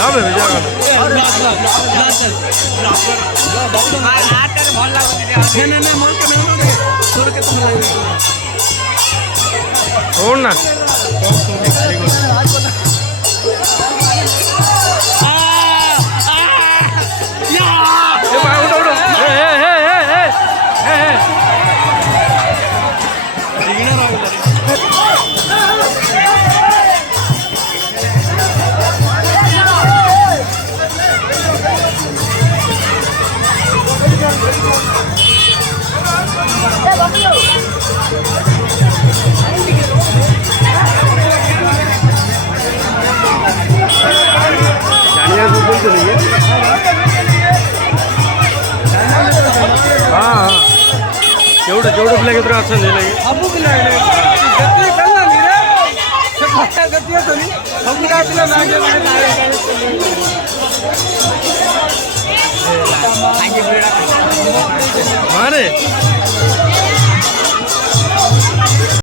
लाभ है भैया छोड़ ना केवढं केवढं प्लेग तर असं नाही मारे